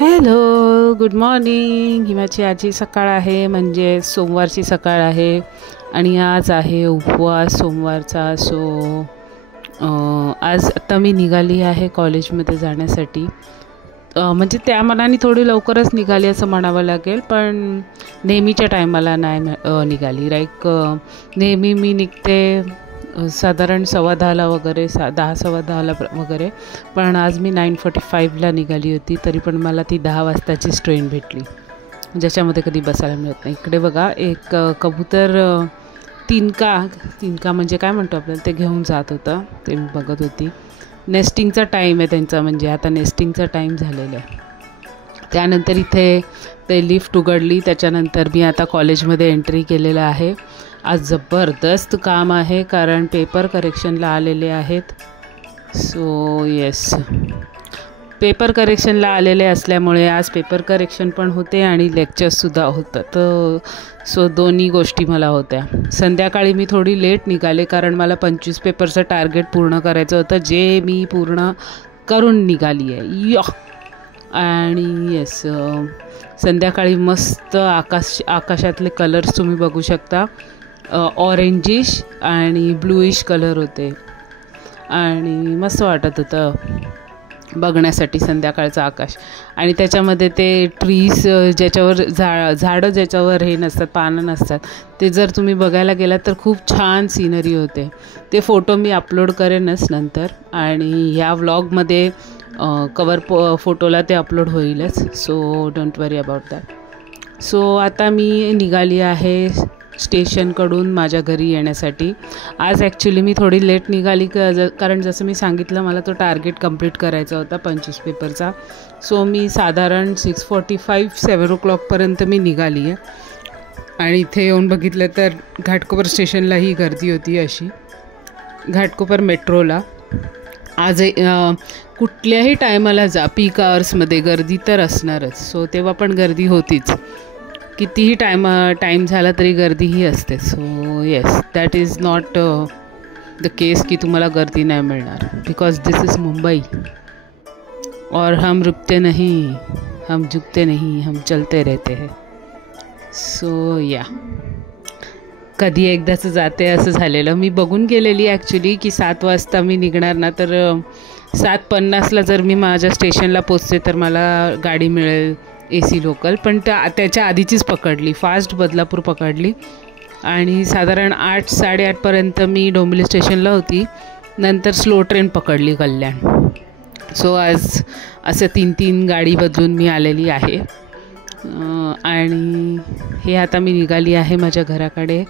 Hello, good morning. ही माझी आजी सकाळ आहे, म्हणजे सोमवारची सकाळ आहे आणि आज आहे उपवास सोमवारचा. आज आता मी निघाली आहे कॉलेजमध्ये जाण्यासाठी. म्हणजे त्या मनाने थोडी लवकरच निघाली असं म्हणावं लागेल, पण नेहमीच्या टायमाला नाही निघाली. नेहमी मी निघते साधारण 10:15 वगैरे, 10:15 वगैरे, पण आज मी 9:45ला निघाली होती. तरी पण मला ती 10 वाजताचीच ट्रेन भेटली, ज्याच्यामध्ये कधी बसायला मिळत नाही. इकडे बघा, एक कबूतर तिनका म्हणजे काय म्हणतो आपण, ते घेऊन जात होतं, ते मी बघत होती. नेस्टिंगचा टाईम आहे त्यांचा, म्हणजे आता नेस्टिंगचा टाईम झालेला आहे. त्यानंतर इथे ते लिफ्ट उघडली, त्याच्यानंतर मी आता कॉलेजमध्ये एंट्री केलेलं आहे. आज जबरदस्त काम आहे, कारण पेपर करेक्शनला आलेले आहेत. पेपर करेक्शनला आलेले असल्यामुळे आज पेपर करेक्शन पण होते आणि लेक्चर्ससुद्धा होतं. दोन्ही गोष्टी मला होत्या. संध्याकाळी मी थोडी लेट निघाले, कारण मला 25 पेपरचं टार्गेट पूर्ण करायचं होतं, जे मी पूर्ण करून निघाली आहे. आणि संध्याकाळी मस्त आकाशातले कलर्स तुम्ही बघू शकता. ऑरेंजिश आणि ब्लूइश कलर होते आणि मस्त वाटत होतं बघण्यासाठी संध्याकाळचं आकाश. आणि त्याच्यामध्ये ते ट्रीज ज्याच्यावर झाडं ज्याच्यावर हे नसतात, पानं नसतात, ते जर तुम्ही बघायला गेलात तर खूप छान सीनरी होते. ते फोटो मी अपलोड करेनच नंतर, आणि ह्या व्लॉगमध्ये कवर फोटोला ते अपलोड होईलच. So don't worry about that. आता मी निघाली आहे स्टेशनकडून माझ्या घरी येण्यासाठी. आज ॲक्च्युली मी थोडी लेट निघाली, कारण जसं मी सांगितलं, मला तो टार्गेट कंप्लीट करायचा होता 25 पेपरचा. मी साधारण 6:45-7 o'clockपर्यंत मी निघाली आहे. आणि इथे येऊन बघितलं तर घाटकोपर स्टेशनलाही गर्दी होती अशी, घाटकोपर मेट्रोला. आज कुठल्याही टायमाला जा, पीक आवर्समध्ये गर्दी तर असणारच. तेव्हा पण गर्दी होतीच, कितीही टाईम झाला तरी गर्दीही असते. दॅट इज नॉट द केस की तुम्हाला गर्दी नाही मिळणार, बिकॉज दिस इज़ मुंबई और हम रुकते नहीं, हम झुकते नहीं, हम चलते रहते हैं. कधी एकदाचं जाते असं झालेलं. मी बघून गेलेली ॲक्च्युली की 7 वाजता मी निघणार ना, तर 7:50ला जर मी माझ्या स्टेशनला पोचते तर मला गाडी मिळेल AC लोकल, पण त्याच्या आधीचीच पकडली, फास्ट बदलापूर पकडली. आणि साधारण 8-8:30पर्यंत मी डोंबिवली स्टेशनला होती. नंतर स्लो ट्रेन पकडली कल्याण. आज असं 3 गाडी बदलून मी आलेली आहे. आणि हे आता मी निघाली आहे माझ्या घराकडे.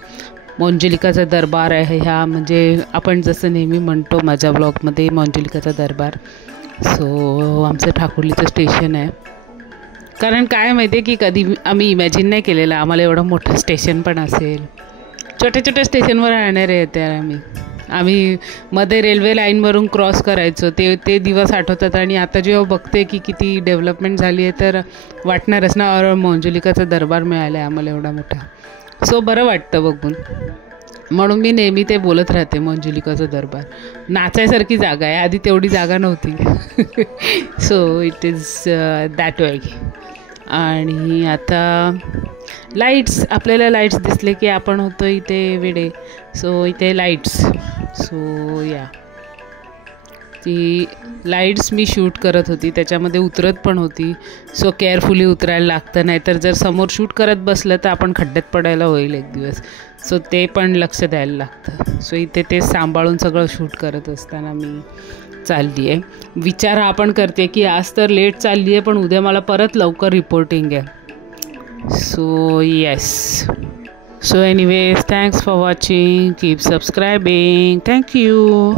मोंजलिकाचा दरबार आहे म्हणजे आपण जसं नेहमी म्हणतो माझ्या ब्लॉगमध्ये, मोंजलिकाचा दरबार. आमचं ठाकुर्लीचं स्टेशन आहे. कारण काय माहिती आहे की कधी आम्ही इमॅजिन नाही केलेलं आम्हाला एवढं मोठं स्टेशन पण असेल. छोट्या स्टेशनवर राहणारे येते आम्ही मध्ये रेल्वे लाईनवरून क्रॉस करायचो, ते दिवस आठवतात. आणि आता जेव्हा बघते की किती डेव्हलपमेंट झाली आहे, तर वाटणारच ना, और मोंजलिकाचा दरबार मिळाला आहे आम्हाला एवढा मोठा. बरं वाटतं बघून, म्हणून मी नेहमी ते बोलत राहते, मोंजलिकाचा दरबार नाचायसारखी जागा आहे. आधी तेवढी जागा नव्हती. It is that way. आणि आता आपल्याला लाईट्स दिसले की आपण होतो इथे वेडे. इथे लाईट्स. ती लाईट्स मी शूट करत होती, त्याच्यामध्ये उतरत पण होती. केअरफुली उतरायला लागतं, नाहीतर जर समोर शूट करत बसलं तर आपण खड्ड्यात पडायला होईल एक दिवस. ते पण लक्ष द्यायला लागतं. इथे ते सांभाळून सगळं शूट करत असताना मी चालली आहे. विचार हा पण करते की आज तर लेट चालली आहे, पण उद्या मला परत लवकर रिपोर्टिंग आहे. Anyways, thanks for watching. Keep सबस्क्रायबिंग. Thank you.